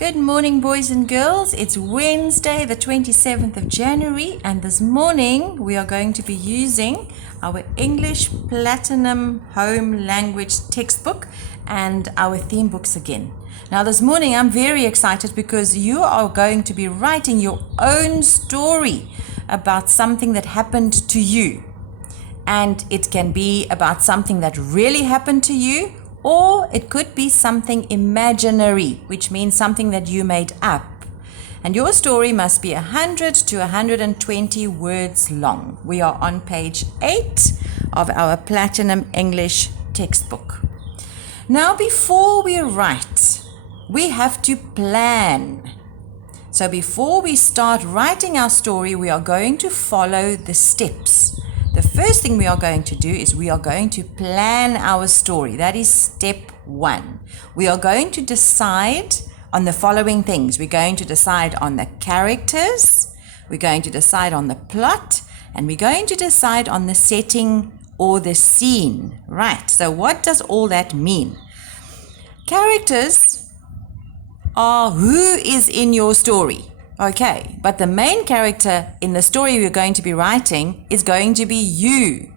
Good morning, boys and girls. It's Wednesday, the 27th of January, and this morning we are going to be using our English Platinum Home Language textbook and our theme books again. Now, this morning I'm very excited because you are going to be writing your own story about something that happened to you. And it can be about something that really happened to you, or it could be something imaginary, which means something that you made up. And your story must be 100 to 120 words long. We are on page 8 of our Platinum English textbook. Now, before we write, we have to plan. So before we start writing our story, we are going to follow the steps. The first thing we are going to do is we are going to plan our story. That is step 1. We are going to decide on the following things. We're going to decide on the characters, we're going to decide on the plot, and we're going to decide on the setting or the scene. Right, so what does all that mean? Characters are who is in your story. Okay, but the main character in the story we're going to be writing is going to be you.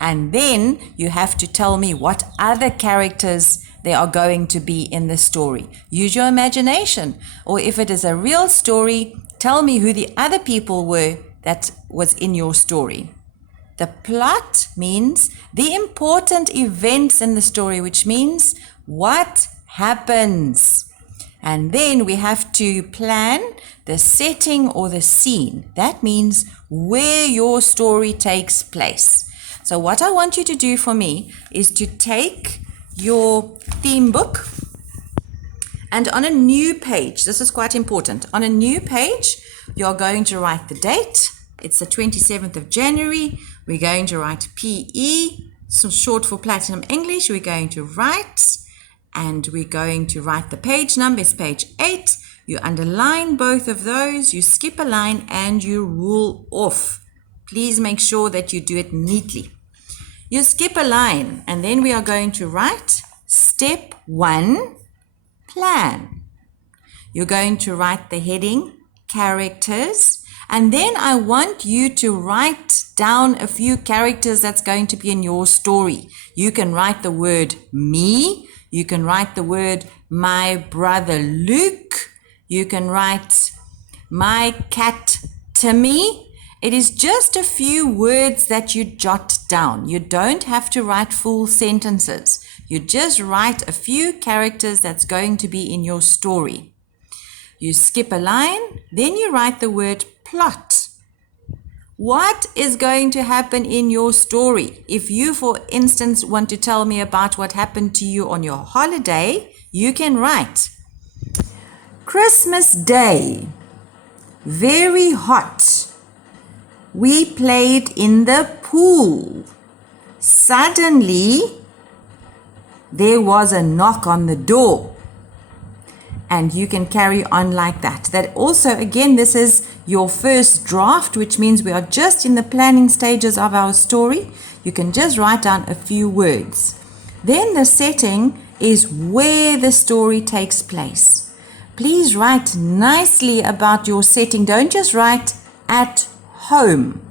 And then you have to tell me what other characters there are going to be in the story. Use your imagination. Or if it is a real story, tell me who the other people were that was in your story. The plot means the important events in the story, which means what happens. And then we have to plan the setting or the scene. That means where your story takes place. So what I want you to do for me is to take your theme book and on a new page, this is quite important, on a new page, you're going to write the date. It's the 27th of January. We're going to write PE, so short for Platinum English. We're going to write. And we're going to write the page number, it's page 8. You underline both of those, you skip a line, and you rule off. Please make sure that you do it neatly. You skip a line, and then we are going to write step 1, plan. You're going to write the heading, characters, and then I want you to write down a few characters that's going to be in your story. You can write the word me. You can write the word my brother Luke. You can write my cat Timmy. It is just a few words that you jot down. You don't have to write full sentences. You just write a few characters that's going to be in your story. You skip a line, then you write the word plot. What is going to happen in your story? If you, for instance, want to tell me about what happened to you on your holiday, you can write Christmas Day, very hot. We played in the pool. Suddenly, there was a knock on the door. And you can carry on like that. That also, again, this is your first draft, which means we are just in the planning stages of our story. You can just write down a few words. Then the setting is where the story takes place. Please write nicely about your setting. Don't just write at home.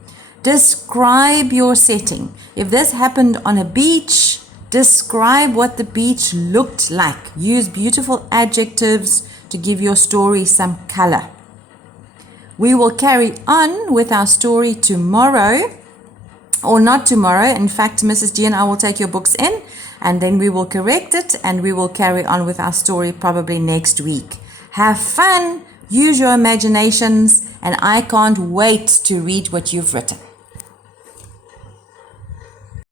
Describe your setting. If this happened on a beach, describe what the beach looked like. Use beautiful adjectives to give your story some color. We will carry on with our story tomorrow, or not tomorrow. In fact, Mrs. G and I will take your books in, and then we will correct it, and we will carry on with our story probably next week. Have fun, use your imaginations, and I can't wait to read what you've written.